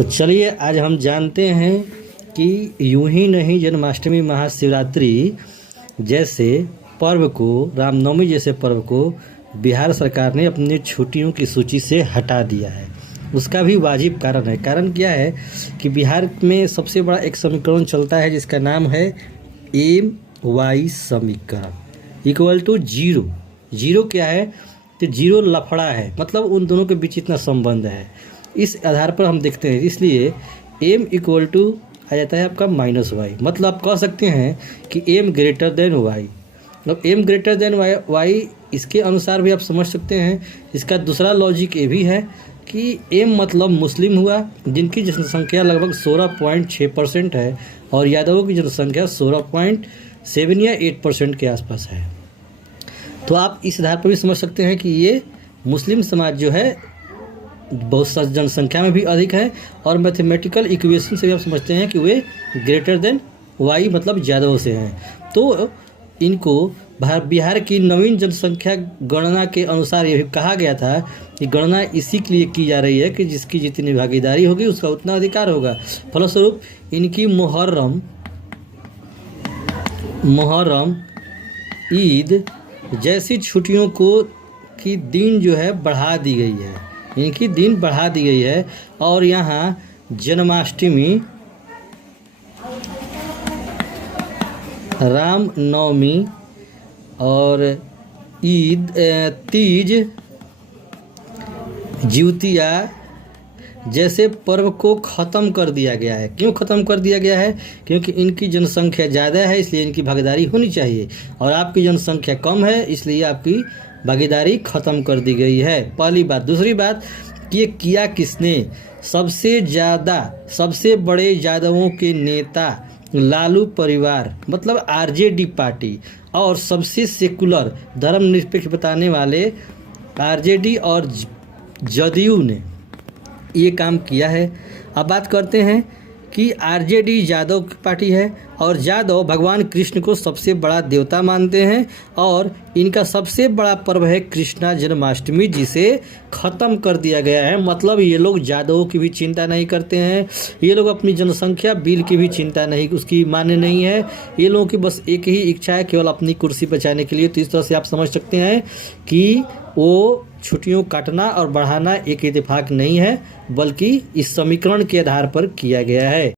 तो चलिए आज हम जानते हैं कि यूं ही नहीं जन्माष्टमी महाशिवरात्रि जैसे पर्व को, रामनवमी जैसे पर्व को बिहार सरकार ने अपनी छुट्टियों की सूची से हटा दिया है। उसका भी वाजिब कारण है। कारण क्या है कि बिहार में सबसे बड़ा एक समीकरण चलता है जिसका नाम है MY समीकरण इक्वल टू जीरो। जीरो क्या है? तो जीरो लफड़ा है, मतलब उन दोनों के बीच इतना संबंध है। इस आधार पर हम देखते हैं, इसलिए m इक्वल टू आ जाता है आपका -y। मतलब आप कह सकते हैं कि m ग्रेटर देन y, मतलब m ग्रेटर देन y। इसके अनुसार भी आप समझ सकते हैं। इसका दूसरा लॉजिक ये भी है कि m मतलब मुस्लिम हुआ, जिनकी जनसंख्या लगभग 16.6% है और यादवों की जनसंख्या 16.7 या 8% के आसपास है। तो आप इस आधार पर भी समझ सकते हैं कि ये मुस्लिम समाज जो है बहुत जनसंख्या में भी अधिक है, और मैथमेटिकल इक्वेशन से भी आप समझते हैं कि वे ग्रेटर देन y मतलब ज़्यादा से हैं। तो इनको बिहार की नवीन जनसंख्या गणना के अनुसार ये भी कहा गया था कि गणना इसी के लिए की जा रही है कि जिसकी जितनी भागीदारी होगी उसका उतना अधिकार होगा। फलस्वरूप इनकी मुहर्रम ईद जैसी छुट्टियों की दिन जो है बढ़ा दी गई है, इनकी दिन बढ़ा दी गई है। और यहाँ जन्माष्टमी, रामनवमी और ईद, तीज, जिउतिया जैसे पर्व को ख़त्म कर दिया गया है। क्यों ख़त्म कर दिया गया है? क्योंकि इनकी जनसंख्या ज़्यादा है इसलिए इनकी भागीदारी होनी चाहिए, और आपकी जनसंख्या कम है इसलिए आपकी भागीदारी ख़त्म कर दी गई है। पहली बात। दूसरी बात कि ये किया किसने? सबसे बड़े यादवों के नेता लालू परिवार मतलब RJD पार्टी, और सबसे सेकुलर धर्मनिरपेक्ष बताने वाले RJD और जदयू ने ये काम किया है। अब बात करते हैं कि RJD यादव की पार्टी है और यादव भगवान कृष्ण को सबसे बड़ा देवता मानते हैं, और इनका सबसे बड़ा पर्व है कृष्णा जन्माष्टमी, जिसे ख़त्म कर दिया गया है। मतलब ये लोग यादवों की भी चिंता नहीं करते हैं, ये लोग अपनी जनसंख्या बिल की भी चिंता नहीं, उसकी मान्य नहीं है। ये लोगों की बस एक ही इच्छा है, केवल अपनी कुर्सी बचाने के लिए। तो इस तरह से आप समझ सकते हैं कि वो छुट्टियों काटना और बढ़ाना एक इत्तेफाक नहीं है, बल्कि इस समीकरण के आधार पर किया गया है।